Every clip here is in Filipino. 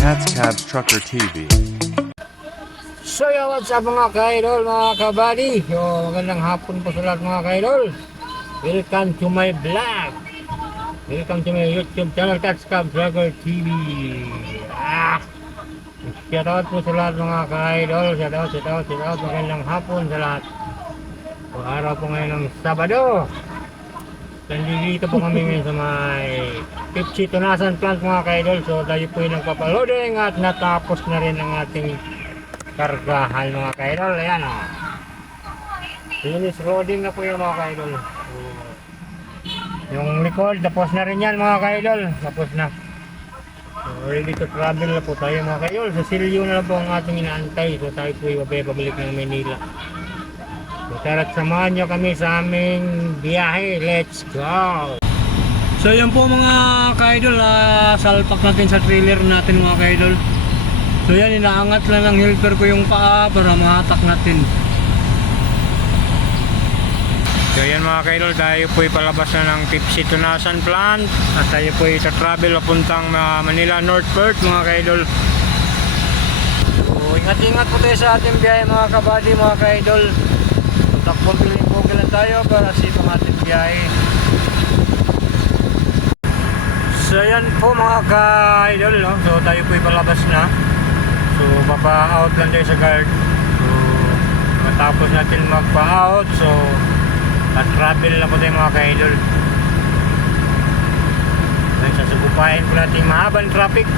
Cat's Cabs Trucker TV. So yo, what's up mga ka-idol, mga kabady? Yo, magandang hapon po sa lahat mga ka-idol. Welcome to my vlog. Welcome to my YouTube channel, Cat's Cabs Trucker TV. Shoutout po sa lahat mga ka-idol. Shoutout. Magandang hapon sa lahat. So, araw po ngayon ng Sabado. Nandito po kami ngayon sa may Pepsi Tunasan plant mga ka-idol. So tayo po yung nagpapaloading at natapos na rin ang ating kargahan mga ka-idol. Ayan o. Finish loading na po yung mga ka-idol. So, yung record, tapos na rin yan mga ka-idol. Tapos na. So ready to travel na po tayo mga ka-idol. Sa Silyo na lang po ang ating inaantay. So tayo po yung pabalik ng Manila. So tara't samahan nyo kami sa aming biyahe. Let's go! So yan po mga ka-idol, salpak natin sa trailer natin mga ka-idol. So yan, inaangat lang ng helper ko yung paa para mahatak natin. So yan mga ka-idol, tayo po palabas na ng Pepsi Tunasan plant. At tayo po sa travel papuntang Manila North Perth mga ka-idol. So ingat-ingat po tayo sa ating biyahe mga kabady mga ka-idol. Takpong piling-pogil lang tayo para safe ang ating biyahe. So yan po mga ka-idol, no? So tayo po ipalabas na. So papa-out lang tayo sa guard. So matapos natin magpa-out, so travel na po tayo mga ka-idol. Sasugupahin po natin mahabang traffic.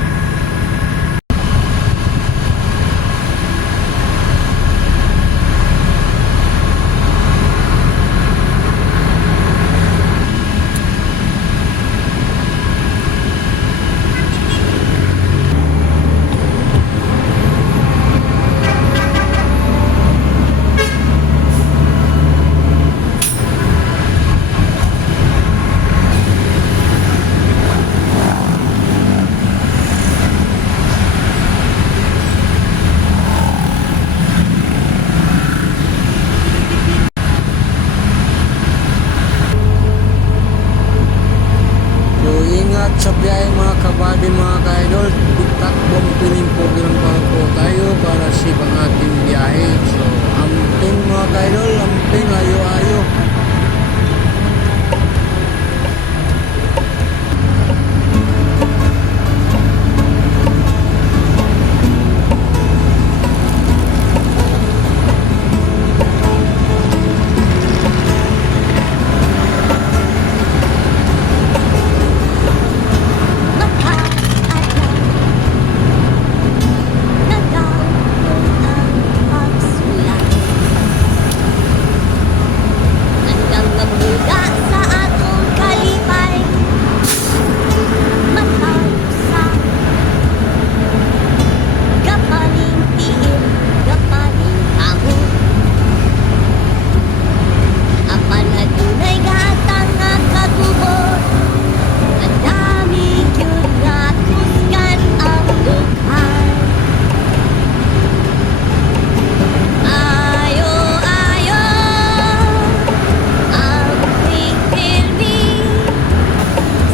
Sa biyahe mga kabady mga ka-idol, takbong piling-pogil lang po tayo para safe ang ating biyahe. So amping mga ka-idol, amping ayo-ayo.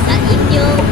Sa inyong